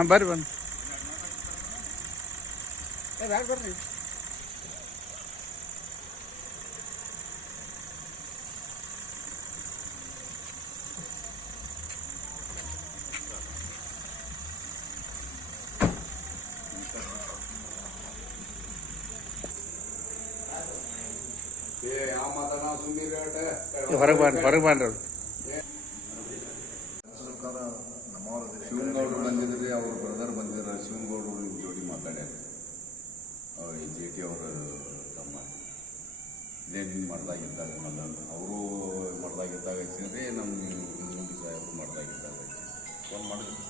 ಹಾಂ ಬರ್ರಿ ಬನ್ನಿ ಬರ್ರಿ. ಹೊರಗೆ ಬಾಂಡ್ರಿ ಅವ್ರು ಶಿವನಗೌಡರು ಬಂದಿದ್ರಿ, ಅವ್ರ ಬ್ರದರ್ ಬಂದಿದ್ರು. ಶಿವನಗೌಡರು ನಿಮ್ಮ ಜೋಡಿ ಮಾತಾಡ್ಯಾರ. ಈ ಜೆ ಟಿ ಅವರ ತಮ್ಮ ಇದೇ ನಿನ್ನ ಮಾಡ್ದಾಗಿದ್ದಾಗ ಅವರು ಮಾಡ್ದಾಗಿದ್ದಾಗ ಹಚ್ಚಿದ್ರಿ, ನಮ್ಮ ಮುಂದೆ ಸಾಹೇಬರು ಮಾಡ್ದಾಗಿದ್ದಾಗ ಫೋನ್ ಮಾಡಿದ್ರು.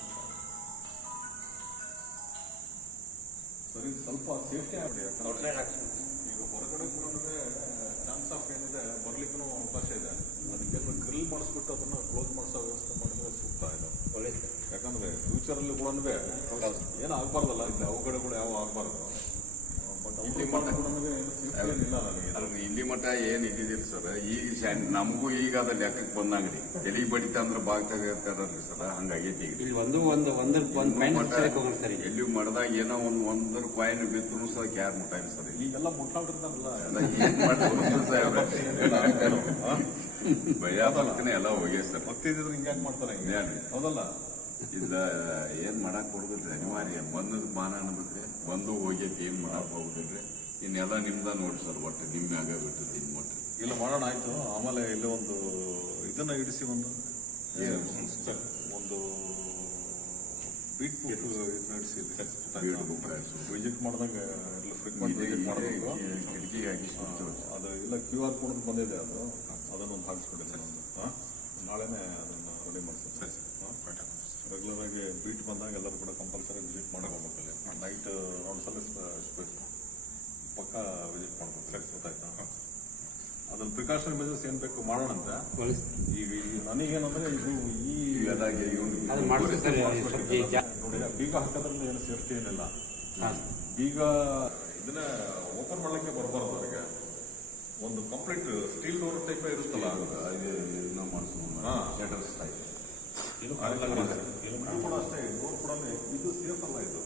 ಸರಿ, ಸ್ವಲ್ಪ ಸೇಫ್ಟಿ ಆಗಲಿ. ಈಗ ಹೊರಗಡೆ ಕೂಡ ಚಾನ್ಸ್ ಆಫ್ ಏನಿದೆ ಬರ್ಲಿಕ್ಕೂ ಅವಕಾಶ ಇದೆ. ಅದಕ್ಕೆ ಗ್ರಿಲ್ ಮಾಡಿಸ್ಬಿಟ್ಟು ಅದನ್ನು ಕ್ಲೋಸ್ ಮಾಡಿಸೋ ವ್ಯವಸ್ಥೆ ಮಾಡಿದ್ರೆ ಸೂಕ್ತ ಇದೆ. ಯಾಕಂದ್ರೆ ಫ್ಯೂಚರಲ್ಲಿ ಕೂಡ ಏನು ಆಗಬಾರ್ದಲ್ಲ, ಇಲ್ಲಿ ಅವಘಡಗಳು ಯಾವ ಆಗಬಾರ್ದು. ಬಟ್ ಇಲ್ಲಿ ಮಟ್ಟ ಇಲ್ಲಿ ಮಟ್ಟ ಏನು ಇದ್ದಿದ್ದಿಲ್ಲ ಸರ್. ಈಗ ನಮಗೂ ಈಗ ಅದ ಲೆಕ್ಕಕ್ಕೆ ಬಂದಂಗ್ರಿ ತಲೆಗೆ ಬಡಿತ ಅಂದ್ರೆ ಬಾಗ್ತಾರಲ್ರಿ ಸರ್, ಹಂಗಾಗೈತಿ. ಈಗ ಎಲ್ಲಿ ಮಾಡಿದಾಗ ಏನೋ ಒಂದರ ಕಾಯಿನ್ ಬಿದ್ರು ಸಹ ಕ್ಯಾರ್ ಮುಟ್ಟಾಗಿ ಸರ್. ಈಗೆಲ್ಲ ಮುಟ್ಟಾಡ್ತಾರಲ್ಲ, ಭಯ ಬರ್ತೀನಿ ಎಲ್ಲ ಹೋಗಿ ಸರ್. ಭಕ್ತಿದ್ರೆ ಹಿಂಗ್ಯಾಕ್ ಮಾಡ್ತಾರೆ, ಹೌದಲ್ಲ? ಇಲ್ಲ ಏನ್ ಮಾಡಕ್ ಕೊಡುದಿಲ್ರಿ, ಅನಿವಾರ್ಯ. ಬಂದದ ಮಾನ ಅನ್ಬೇಕ್ರಿ, ಬಂದು ಹೋಗ್ಯಕ್ಕೆ ಏನ್ ಮಾಡಕ್ ಹೋಗುದಿಲ್ರಿ. ಇನ್ನೆಲ್ಲ ನಿಮ್ದ ನೋಡಿ ಸರ್, ಒಟ್ಟು ನಿಮ್ಮೆ ಆಗ ಬಿಟ್ಟು ತಿನ್ಮಟ್ರಿ. ಇಲ್ಲ ಮಾಡೋಣ, ಆಯ್ತು. ಆಮೇಲೆ ಇಲ್ಲಿ ಒಂದು ಇದನ್ನ ಇಡಿಸಿ, ಒಂದು ಬೀಟ್ ಬುಕ್ ನಡೆಸಿ ವಿಸಿಟ್ ಮಾಡಿದಾಗ ಫ್ರೀಕ್ವೆಂಟ್ ವಿಸಿಟ್ ಮಾಡಬೇಕು. ಕಿಟಕಿ ಹಾಕಿ ಅದು ಇಲ್ಲ QR ಕೋಡ್ ಬಂದಿದೆ, ಅದನ್ನೊಂದು ಹಾಕಿಸ್ಬಿಟ್ಟಿದೆ. ನಾಳೆನೆ ಅದನ್ನು ರೆಡಿ ಮಾಡ್ತೀನಿ. ಸರಿ ಸರ್. ರೆಗ್ಯುಲರ್ ಆಗಿ ಬೀಟ್ ಬಂದಾಗ ಎಲ್ಲರೂ ಕೂಡ ಕಂಪಲ್ಸರಿ ವಿಸಿಟ್ ಮಾಡಕ್ಕೆ ಹೋಗ್ಬೇಕಲ್ಲಿ. ನೈಟ್ ರೌಂಡ್ ಸಲ ಪಕ್ಕ ವಿಸಿಟ್ ಮಾಡ್ಬೇಕು. ಸರಿ, ಗೊತ್ತಾಯ್ತಾ? ಅದ್ರಲ್ಲಿ ಪ್ರಿಕಾಷನ್ ಮೆಜರ್ಸ್ ಏನ್ ಬೇಕು ಮಾಡೋಣ ಅಂತ. ಈಗ ನನಗೇನಂದ್ರೆ ಇದು ಈ ನೋಡಿ, ಬೀಗ ಹಾಕೋದ್ರಿಂದ ಏನು ಸೇಫ್ಟಿ ಏನಿಲ್ಲ. ಬೀಗ ಇದನ್ನ ಓಪನ್ ಮಾಡ್ಲಿಕ್ಕೆ ಬರಬಾರ್ದು ಅವರಿಗೆ. ಒಂದು ಕಂಪ್ಲೀಟ್ ಸ್ಟೀಲ್ ಡೋರ್ ಟೈಪ್ ಇರುತ್ತಲ್ಲ, ಇದನ್ನ ಮಾಡಿಸೋಣ. ಇದು ಕೂಡ ಅಷ್ಟೇ, ಡೋರ್ ಕೂಡ ಇದು ಸೇಫ್ ಅಲ್ಲ, ಇದು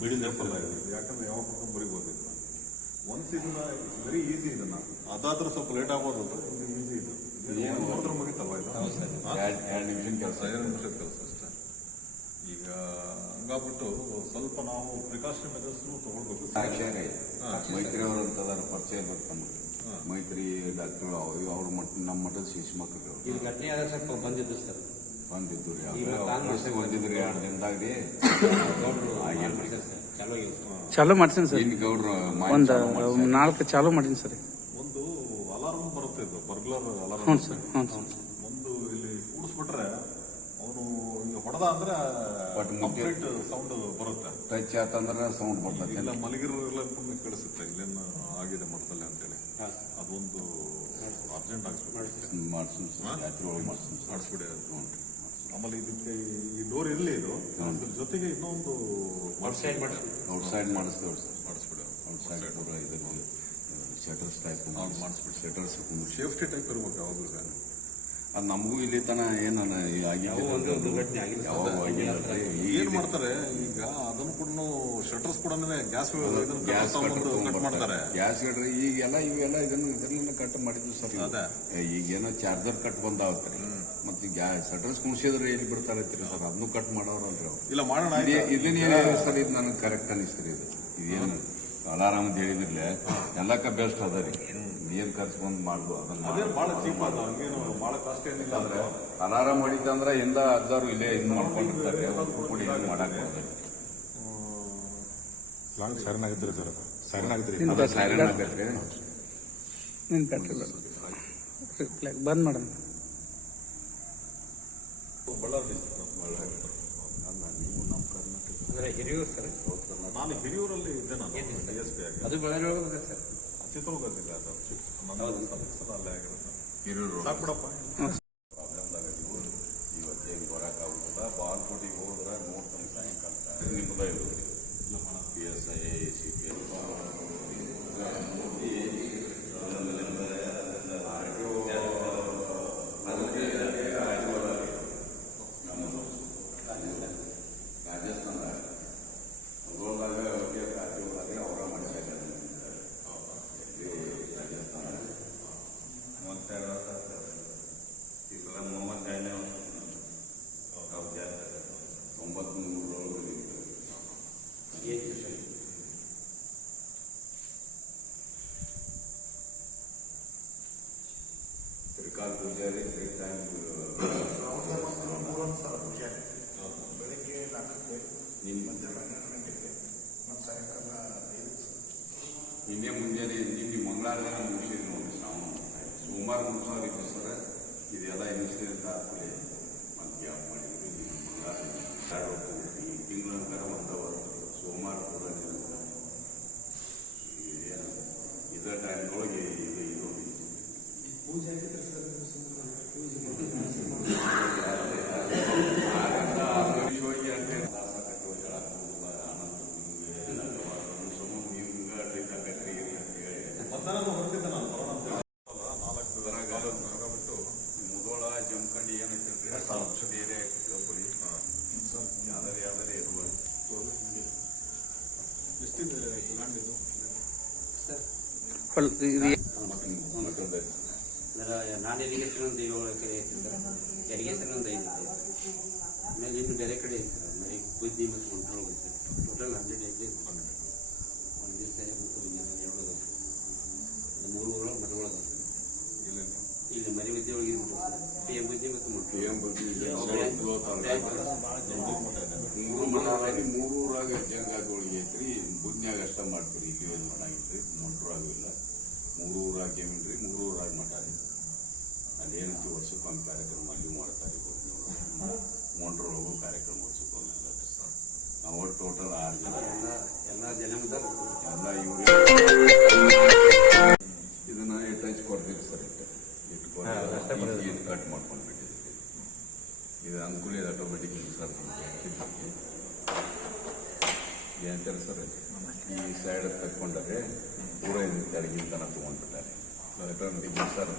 ಬಿಡಿ ಸೇಫ್ ಅಲ್ಲ ಇದು. ಯಾಕಂದ್ರೆ ಯಾವ ಕುಟುಂಬ ಬರಿಬೋದು ಇದನ್ನ. ಒನ್ಸ್ ಇದನ್ನ ವೆರಿ ಈಸಿ. ಇದನ್ನ ಅದಾದ್ರೂ ಸ್ವಲ್ಪ ಲೇಟ್ ಆಗ್ಬೋದು, ಈಸಿ. ಇದು ನೋಡಿದ್ರೆ ಮುಗಿತಲ್ವ, ಇದು 2 ನಿಮಿಷದ ಕೆಲಸ ಅಷ್ಟೇ. ಈಗ ಹಂಗಾಗ್ಬಿಟ್ಟು ಸ್ವಲ್ಪ ನಾವು ಪ್ರಿಕಾಷನ್ ಮೆಜರ್ಸ್ ತಗೊಳ್ಬೇಕು. ಮೈತ್ರಿ ಅವರು ಅಂತದಾರ ಪರಿಚಯ ಬರ್ತಾನೆ. ಮೈತ್ರಿ ಡಾಕ್ಟರ್ ಅವ್ರ ನಮ್ಮ ಮಠದ ಶಿಶುಮಕ್ಕಳು ಸ್ವಲ್ಪ ಬಂದಿದ್ದು ಸರ್, ಬಂದಿದ್ದು ಬಂದಿದ್ರು 2 ದಿನದಾಗ್ರಿ ಚಾಲೂ ಮಾಡ್ತೀನಿ ಸರ್. ಗೌಡ್ರು ಒಂದು 4 ಚಾಲೂ ಮಾಡ್ತೀನಿ ಸರ್. ಒಂದು ಅಲಾರ್ಮ್ ಬರುತ್ತೆ, ಇದು ಬರ್ಗ್ಲರ್ ಅಲಾರ್ಮ್. ಹ್ಞೂ ಸರ್, ಹ್ಞೂ ಸರ್. ಒಂದು ಇಲ್ಲಿ ಕೂಡಿಸ್ಬಿಟ್ರೆ ಅವನು ಈಗ ಹೊಡೆದ ಅಂದ್ರೆ ಕಂಪ್ಲೀಟ್ ಸೌಂಡ್ ಬರುತ್ತೆ. ಟಚ್ ಆತಂದ್ರೆ ಸೌಂಡ್ ಬರ್ತದೆ. ಇಲ್ಲ ಮಲಗಿರೋರೆಲ್ಲ ಕೇಳಿಸುತ್ತೆ ಇಲ್ಲೇನು ಆಗಿದೆ ಮಠದಲ್ಲಿ ಅಂತೇಳಿ. ಅದೊಂದು ಅರ್ಜೆಂಟ್ ಮಾಡಿಸ್ಬಿಡಿ. ಆಮೇಲೆ ಇದಕ್ಕೆ ಈ ಡೋರ್ ಇರಲಿ, ಇದು ಜೊತೆಗೆ ಇನ್ನೊಂದು ಔಟ್ಸೈಡ್ ಮಾಡಿಸ್ತೀವಿ ಸರ್. ಮಾಡಿಸ್ಬಿಡಿ ಔಟ್ಸೈಡ್ ಪೂರ ಇದನ್ನು ಶಟರ್ಸ್ ಟೈಪ್ ಮಾಡಿಸ್ಬಿಡಿ. ಶಟರ್ಸ್ ಸೇಫ್ಟಿ ಟೈಪ್ ಇರ್ಬೇಕು ಯಾವಾಗಲೂ. ಅದು ನಮಗೂ ಇಲ್ಲಿ ತನ ಏನು ಏನ್ ಮಾಡ್ತಾರೆ ಈಗ, ಅದನ್ನು ಕೂಡ ಶಟರ್ಸ್ ಕೂಡ ಗ್ಯಾಸ್ ಕಟ್ ಮಾಡ್ತಾರೆ. ಗ್ಯಾಸ್ ಈಗೆಲ್ಲ ಇವೆಲ್ಲ ಇದನ್ನ ಕಟ್ ಮಾಡಿದ್ವಿ ಸರ್. ಈಗೇನೋ ಚಾರ್ಜರ್ ಕಟ್ ಬಂದಾವತ್ರಿ. ಮತ್ತೆ ಶಟರ್ಸ್ ಕುಣಿಸಿದ್ರೆ ಎಲ್ಲಿ ಬಿಡ್ತಾರೆ ಸರ್, ಅದನ್ನು ಕಟ್ ಮಾಡೋರಲ್ರಿ ಅವ್ರು. ಇಲ್ಲ ಮಾಡೋಣ, ಇದನ್ನೇ ಸರ್. ಇದು ನನಗೆ ಕರೆಕ್ಟ್ ಅನಿಸ್ತೀರಿ. ಇದೇನು ಅಲಾರಾಮ್ ಅಂತ ಹೇಳಿದ್ರಲ್ಲ, ಎಲ್ಲಕ್ಕ ಬೆಸ್ಟ್ ಅದ ರೀ. ಏನ್ ಖರ್ಚು ಬಂದು ಮಾಡುದು ಅದನ್ನ ಬಹಳ ಚೀಪ್ ಅದ, ಬಹಳ ಕಾಸ್ಟ್ ಏನಿಲ್ಲ. ಅಂದ್ರೆ ಅಲಾರಾಮ್ ಹೊಡಿತಂದ್ರೆ ಇಂದ 1000 ಇಲ್ಲೇ ಇದು ಮಾಡ್ಕೊಂಡಿರ್ತಾರೆ. ಕೂಡಿ ಮಾಡಕ್ ಸೈರನ್ ಆಗಿದ್ರಿ ಸರ್, ಸೈರನ್ ಆಗಿದ್ರಿ ಬಂದ್ ಮಾಡೋಣ. ಬಳ್ಳಾರಿ ನೀವು ನಮ್ಮ ಕರ್ನಾಟಕ ಹಿರಿಯೂರು ಸರ್. ನಾನು ಹಿರಿಯೂರಲ್ಲಿ ಇದ್ದೆ, ನಾನು DSP ಆಗಿ. ಅದು ಬಳ್ಳಾರಿ ಒಳಗೆ ಸರ್, ಚಿತ್ರದುರ್ಗದಿಲ್ಲ. ಅದು ಅಲ್ಲೇ ಆಗಿರುತ್ತೆ. ಹಿರಿಯೂರು ಸಾಕ್ಬಿಡಪ್ಪ. ಇವತ್ತೇನು ಬರೋಕ್ಕಾಗುತ್ತದ. ಬಾಲ್ಕೋಟಿಗೆ ಹೋದ್ರೆ ನೋಡ್ತಾನೆ ಸಾಯಂಕಾಲ ನಿಮ್ಮದ ಇದು PSI CPI ನಿನ್ನೆ ಮುಂಜಾನೆ ನಿನ್ನೆ ಮಂಗಳವಾರ ಮುಗಿಸಿದ್ವಿ ನೋಡಿ ನಾವು ಸೋಮವಾರ ಮುಗಿಸೋರಿತ್ತು ಸರ್. ಇದೆಲ್ಲ ಇನ್ಸಿಡೆಂಟ್ ಆದಮೇಲೆ ಮತ್ತೆ ಗ್ಯಾಪ್ ಮಾಡಿದ್ವಿ. ಮಂಗಳವಾರ ಈ ತಿಂಗಳ ನಂತರ ಸೋಮವಾರ ಕೂಡ ಇದೇ ಟೈಮ್ನೊಳಗೆ ಇದು ಪೂಜೆ ಆಗಿದ್ರೆ ಸರ್ ವಿಶ್ವವಾಗಿ ಅಂತ ಹೊರಟಿದ್ದೆ ನಾನು ಬರೋಣ ಅಂತ ಬಿಟ್ಟು ಮುದೋಳ ಜಮಖಂಡಿ ಏನೈತೆ ಏರಿಯಾ ಒಬ್ಬರಿ ಯಾವ್ದಾರೆ ಇರುವ ಎಷ್ಟಿದೆ ಲ್ಯಾಂಡ್ ಇದು? ನಾನ್ ಇರಿಗೇಷನ್ ಒಂದು 7 ಎಕರೆ ಐತಿ ಸರ್. ಇರಿಗೇಷನ್ ಒಂದು 5 ಐತೆ. ಆಮೇಲೆ ಇನ್ನು ಬೇರೆ ಕಡೆ ಐತಿ ಸರ್. ಮರಿ ಬುದ್ಧಿ ಮತ್ತು ಮುಂಟ್ರೊಳಗೆ ಐತೆ. ಟೋಟಲ್ 100 ಎಕರೆ ಒಂದು ದಿವಸ ಮತ್ತು 3 ಊರೊಳಗೆ ಮಠೊಳಗೆ ಇಲ್ಲಿ ಮರಿ ಬುದ್ಧಿ ಒಳಗೆ PM ಬುದ್ಧಿ ಮತ್ತು ಮೂರೂರಾಗ ಜಂಗಾದೊಳಗೆ ಐತ್ರಿ. ಬುದ್ನ್ಯಾಗ ಅಷ್ಟ ಮಾಡ್ತೀರಿ. ಇಲ್ಲಿ ಏನು ಮಾಡಾಗಿಲ್ರಿ. ಮುಂಟ್ರಾಗೂ ಇಲ್ಲ. 3 ಊರಾಗ ಜಮೀನ್ ರೀ. 3 ಊರಾಗ ಮಠ ರೀ. ಅಲ್ಲೇನಂತೂ ವರ್ಷಕ್ಕೊಂದು ಕಾರ್ಯಕ್ರಮ ಅಲ್ಲಿ ಮಾಡ್ತಾರೆ. ಮೊಂಡ್ರೊಳಗೂ ಕಾರ್ಯಕ್ರಮ ವರ್ಷಕ್ಕೊಂದು ನಾವು ಟೋಟಲ್ 6 ಜನ ಎಲ್ಲ ಜನಮದ ಎಲ್ಲ ಇವ್ರೆ ಇದನ್ನ ಟಚ್ ಕೊಡ್ತೀವಿ ಸರ್. ಇಟ್ಕೊಂಡು ಏನು ಕಟ್ ಮಾಡ್ಕೊಂಡು ಬಿಟ್ಟಿದ್ದೀವಿ. ಇದು ಅನುಕೂಲ ಇದೆ ಆಟೋಮೆಟಿಕ್ ಸರ್. ಏನಂತಾರೆ ಸರ್, ಈ ಸೈಡ್ ತಕ್ಕೊಂಡರೆ ಪೂರ ಕೆಳಗಿನ ತನಕ ತೊಗೊಂಡ್ಬಿಟ್ಟಾರೆ. ಆಟೋಮೆಟಿಕ್ ಸರ್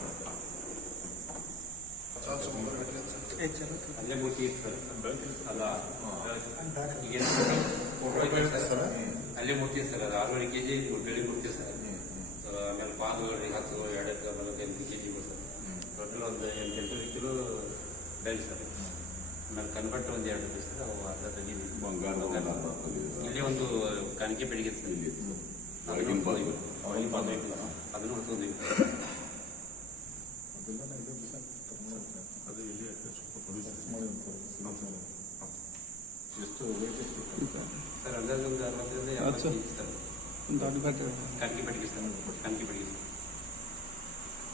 ಅಲ್ಲೇ ಮೂರ್ತಿ ಇತ್ತು ಅಲ್ಲ ಸರ್. ಅಲ್ಲೇ ಮೂರ್ತಿ ಸರ್. ಅದು 6.5 kg ಬೆಳಿ ಮೂರ್ತಿ ಸರ್. ಆಮೇಲೆ ಪಾದಗಳಿಗೆ 10 2 45 kg ಸರ್. ಟೋಟಲ್ ಒಂದು 8 ಕಿಲೋ ಬೆಳೆ ಸರ್. ಆಮೇಲೆ ಕನ್ವರ್ಟ್ ಒಂದು 2 ಪೀಸ್ ಸರ್. ಅವು ಅರ್ಧ ತೆಗೀವಿ. ಬಂಗಾರ ಇಲ್ಲಿ ಒಂದು ಕಾಣಿಕೆ ಬೆಳಿಗ್ಗೆ ಸರ್. ಇಲ್ಲಿ ಅದನ್ನು ಹೊತ್ತೊಂದು ಅದು ಇಲ್ಲಿ ಎಷ್ಟು ರೇಟ್ ಎಷ್ಟು ಸರ್. ಅಂದಾಜು ಒಂದು 60ರಿಂದ 70 kg ಸರ್. ಕಾಣಿಕೆ ಬೆಳಿಗ್ಗೆ ಸರ್. ಕಾಣಿಕೆ ಬೆಳಿಗ್ಗೆ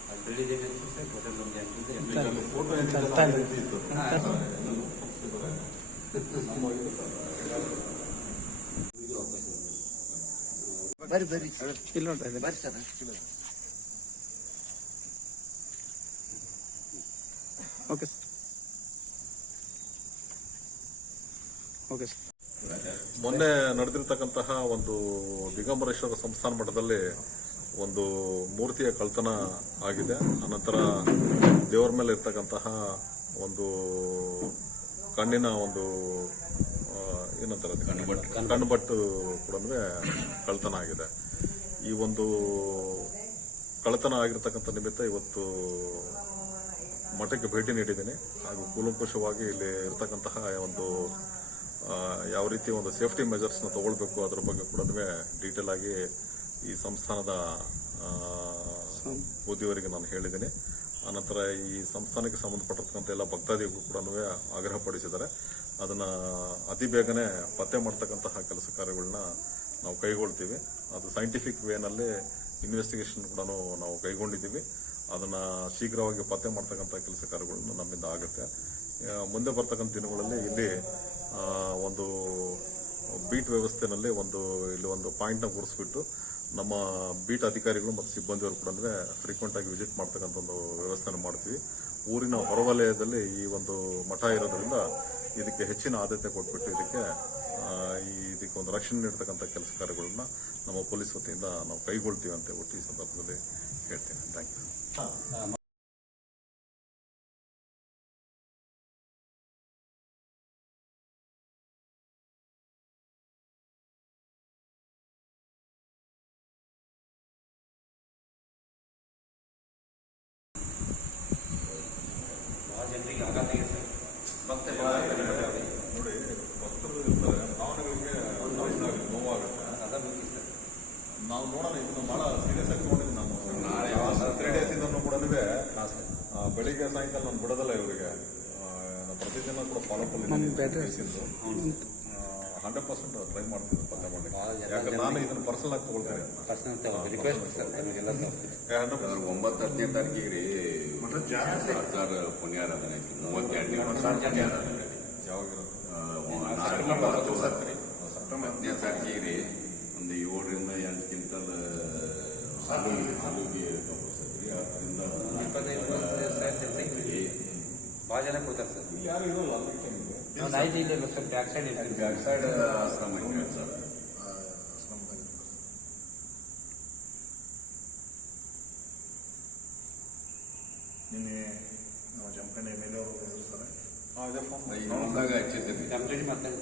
ಅದು ಬೆಳಿದೇನಂತ ಸರ್. ಟೋಟಲ್ ಒಂದು 8 ಫೋಟೋ ಇತ್ತು ಬರ್ರಿ ಇಲ್ಲ ನೋಡ್ರಿ ಬರ್ರಿ sir. Okay sir. Okay sir. ಮೊನ್ನೆ ನಡೆದಿರ್ತಕ್ಕಂತಹ ಒಂದು ದಿಗಂಬರೇಶ್ವರ ಸಂಸ್ಥಾನ ಮಠದಲ್ಲಿ ಒಂದು ಮೂರ್ತಿಯ ಕಳ್ತನ ಆಗಿದೆ. ಅನಂತರ ದೇವರ ಮೇಲೆ ಇರ್ತಕ್ಕಂತಹ ಒಂದು ಕಣ್ಣಿನ ಒಂದು ಏನಂತಾರೆ ಕಣ್ಣುಬಟ್ಟು ಕೂಡ ಕಳ್ತನ ಆಗಿದೆ. ಈ ಒಂದು ಕಳ್ಳತನ ಆಗಿರ್ತಕ್ಕಂಥ ನಿಮಿತ್ತ ಇವತ್ತು ಮಠಕ್ಕೆ ಭೇಟಿ ನೀಡಿದ್ದೀನಿ. ಹಾಗೂ ಕೂಲಂಕುಷವಾಗಿ ಇಲ್ಲಿ ಇರತಕ್ಕಂತಹ ಒಂದು ಯಾವ ರೀತಿ ಒಂದು ಸೇಫ್ಟಿ ಮೆಜರ್ಸ್ನ ತಗೊಳ್ಬೇಕು ಅದರ ಬಗ್ಗೆ ಕೂಡ ಡೀಟೇಲ್ ಆಗಿ ಈ ಸಂಸ್ಥಾನದ ಬುದ್ಧಿಯವರಿಗೆ ನಾನು ಹೇಳಿದ್ದೀನಿ. ಆನಂತರ ಈ ಸಂಸ್ಥಾನಕ್ಕೆ ಸಂಬಂಧಪಟ್ಟಿರ್ತಕ್ಕಂಥ ಎಲ್ಲ ಭಕ್ತಾದಿಗಳು ಕೂಡ ಆಗ್ರಹಪಡಿಸಿದ್ದಾರೆ. ಅದನ್ನ ಅತಿ ಬೇಗನೆ ಪತ್ತೆ ಮಾಡ್ತಕ್ಕಂತಹ ಕೆಲಸ ಕಾರ್ಯಗಳನ್ನ ನಾವು ಕೈಗೊಳ್ತೀವಿ. ಅದು ಸೈಂಟಿಫಿಕ್ ವೇನಲ್ಲಿ ಇನ್ವೆಸ್ಟಿಗೇಷನ್ ಕೂಡ ನಾವು ಕೈಗೊಂಡಿದ್ದೀವಿ. ಅದನ್ನ ಶೀಘ್ರವಾಗಿ ಪತ್ತೆ ಮಾಡ್ತಕ್ಕಂಥ ಕೆಲಸ ಕಾರ್ಯಗಳನ್ನು ನಮ್ಮಿಂದ ಆಗುತ್ತೆ. ಮುಂದೆ ಬರ್ತಕ್ಕಂಥ ದಿನಗಳಲ್ಲಿ ಇಲ್ಲಿ ಒಂದು ಬೀಟ್ ವ್ಯವಸ್ಥೆನಲ್ಲಿ ಇಲ್ಲಿ ಒಂದು ಪಾಯಿಂಟ್ನ ಗುರುಸ್ಬಿಟ್ಟು ನಮ್ಮ ಬೀಟ್ ಅಧಿಕಾರಿಗಳು ಮತ್ತು ಸಿಬ್ಬಂದಿಯವರು ಕೂಡ ಫ್ರೀಕ್ವೆಂಟ್ ಆಗಿ ವಿಸಿಟ್ ಮಾಡ್ತಕ್ಕಂಥ ಒಂದು ವ್ಯವಸ್ಥೆಯನ್ನು ಮಾಡ್ತೀವಿ. ಊರಿನ ಹೊರವಲಯದಲ್ಲಿ ಈ ಒಂದು ಮಠ ಇರೋದ್ರಿಂದ ಇದಕ್ಕೆ ಹೆಚ್ಚಿನ ಆದ್ಯತೆ ಕೊಟ್ಬಿಟ್ಟು ಇದಕ್ಕೆ ಒಂದು ರಕ್ಷಣೆ ನೀಡತಕ್ಕಂಥ ಕೆಲಸ ಕಾರ್ಯಗಳನ್ನ ನಮ್ಮ ಪೊಲೀಸ್ ವತಿಯಿಂದ ನಾವು ಕೈಗೊಳ್ತೀವಿ ಅಂತ ಹೇಳ್ಬಿಟ್ಟು ಈ ಸಂದರ್ಭದಲ್ಲಿ ಹೇಳ್ತೀನಿ. Thank you. ಭಾಳ ಜನರಿಗೆ ಆಘಾತ ಆಗಿದೆ ಸರ್. ಭಕ್ತರು ನೋಡಿ, ಭಕ್ತರು ಇರ್ತಾರೆ, ಭಾವನೆಗಳಿಗೆ ನೋವಾಗುತ್ತೆ. ಅದ ಬಗ್ಗೆ ಸರ್ ನಾವು ನೋಡೋಣ. ಇದನ್ನು ಬಹಳ ಸೀರಿಯಸ್ ಆಗಿ ತಗೊಂಡಿದ್ದೀನಿ ನಾನು. ನಾಳೆ 3 ಡೇಸ್ ಇದನ್ನು ಕೂಡ ಬೆಳಿಗ್ಗೆ ಸಾಯಂಕಾಲ ನಾನು ಬಿಡೋದಲ್ಲ ಇವರಿಗೆ. ಪ್ರತಿದಿನ ಕೂಡ ಫಾಲೋ ಅಪ್ 100% ಟ್ರೈ ಮಾಡ್ತೀನಿ ಪತ್ತೆ ಮಾಡ್ಲಿಕ್ಕೆ. ಭಾಳ ಜನ ಯಾಕಂದ್ರೆ ನಾನು ಇದನ್ನ ಪರ್ಸನಲ್ ಆಗಿ ತಗೊಳ್ತೇನೆ. ಪರ್ಸನಲ್ ರಿಕ್ವೆಸ್ಟ್ ಸರ್ ನಿಮಗೆಲ್ಲ 9-10ನೇ ತಾರೀಕಿಗೆ ರೀ ಸರ್ದಾರ್ ಪುಣ್ಯಾರಾಧನೆ ಐತಿ. 32ನೇ ವರ್ಷ ಪುಣ್ಯಾರಾಧನೆ ಐತಿ. ಯಾವಾಗ 10ನೇ ತಾರೀಕಿಗೆ ರೀ ಒಂದು 7ರಿಂದ 8 ಕ್ವಿಂಟಲ್ ಸಲುಗಿ ತಗೋಸತ್ರಿ. 10ರಿಂದ ಭಾಳ ಜನ ಕೊಡ್ತಾರೆ ಸರ್. ಯಾರು ಇರೋಲ್ಲ ಅದಕ್ಕೆ ನಿಮಗೆ. ಒಂದು 5 ಇಲ್ಲ ಸರ್, ಬ್ಯಾಕ್ ಸೈಡ್ ಇರ್ತೀವಿ. ಬ್ಯಾಕ್ ಸೈಡ್ ಆಶ್ರಮ ಐತಿ ಸರ್. ನಿನ್ನೆ ನಮ್ಮ ಜಮಖಂಡಿ ಎಮ್ ಎಲ್ ಎ ಅವರು ಸರ್ ಇದೆ ಫೋನ್ ಈಗ ಮುಂದಾಗ ಹಚ್ಚಿದ್ದೀರಿ. ಕಂಪ್ಲೀಟ್ ಮಾತಾಡಿ